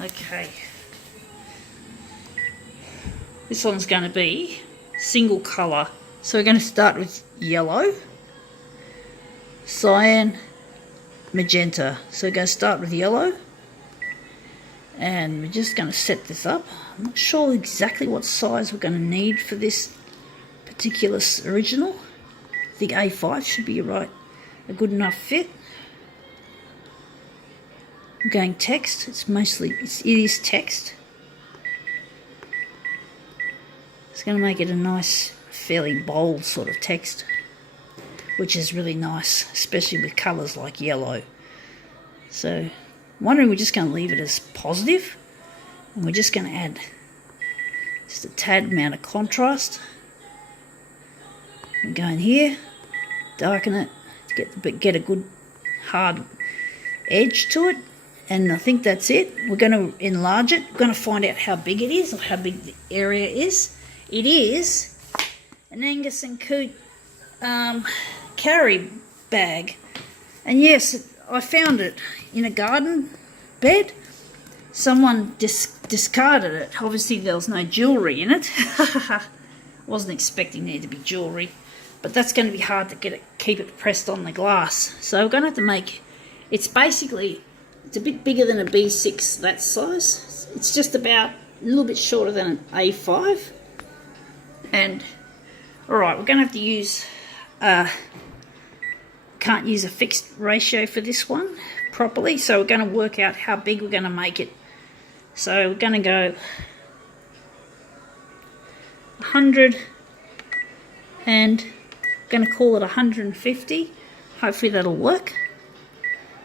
Okay. This one's going to be single colour. So we're going to start with yellow, cyan, magenta. So we're going to start with yellow. And we're just going to set this up. I'm not sure exactly what size we're going to need for this particular original. I think A5 should be a good enough fit. I'm going text. It is text. It's going to make it a nice, fairly bold sort of text, which is really nice, especially with colours like yellow. So I'm wondering, we're just going to leave it as positive, and we're just going to add just a tad amount of contrast. And go in here, darken it, to get a good hard edge to it. And I think that's it. We're going to enlarge it. We're going to find out how big it is, or how big the area is. It is an Angus and Coote carry bag. And yes, I found it in a garden bed. Someone discarded it. Obviously there was no jewellery in it. Wasn't expecting there to be jewellery. But that's going to be hard to keep it pressed on the glass. So we're going to have to make, it's a bit bigger than a B6, that size. It's just about a little bit shorter than an A5. And, alright, we're going to have to use, can't use a fixed ratio for this one properly. So we're going to work out how big we're going to make it. So we're going to go 100 and going to call it 150. Hopefully that'll work.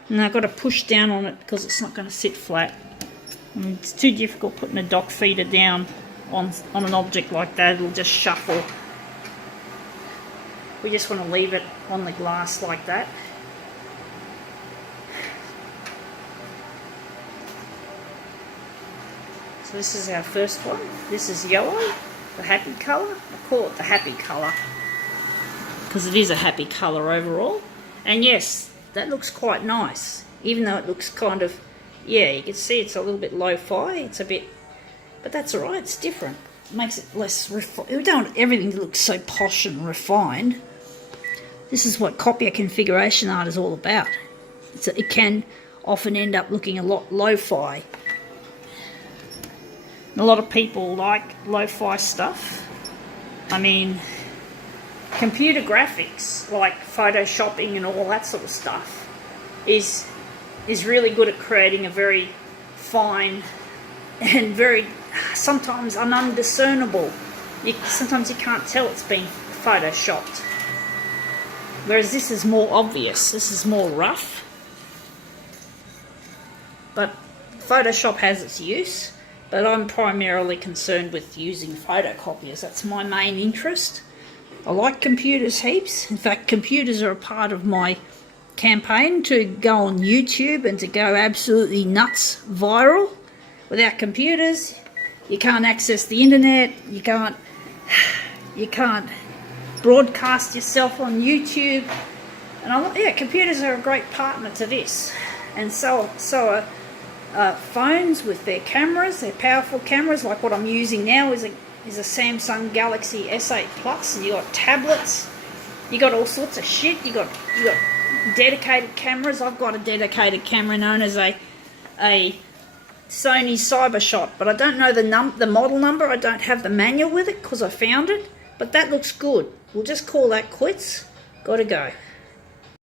And I've got to push down on it because it's not going to sit flat. And it's too difficult putting a dock feeder down on an object like that. It'll just shuffle. We just want to leave it on the glass like that. So this is our first one. This is yellow, the happy colour. I call it the happy colour because it is a happy colour overall. And yes, that looks quite nice, even though it looks kind of, yeah, you can see it's a little bit lo-fi. It's a bit, but that's alright, it's different. It makes it less refined. We don't want everything to look so posh and refined. This is what copier configuration art is all about. It can often end up looking a lot lo-fi. A lot of people like lo-fi stuff. I mean, computer graphics, like photoshopping and all that sort of stuff, is really good at creating a very fine and very, sometimes an undiscernible. Sometimes you can't tell it's been photoshopped. Whereas this is more obvious. This is more rough. But Photoshop has its use. But I'm primarily concerned with using photocopiers. That's my main interest. I like computers heaps. In fact, computers are a part of my campaign to go on YouTube and to go absolutely nuts viral. Without computers, you can't access the internet. You can't broadcast yourself on YouTube. And computers are a great partner to this. And so are phones with their cameras, their powerful cameras, like what I'm using now is a Samsung Galaxy S8 Plus, and you got tablets, you got all sorts of shit. You got dedicated cameras. I've got a dedicated camera known as a Sony CyberShot, but I don't know the model number. I don't have the manual with it because I found it, but that looks good. We'll just call that quits. Gotta go.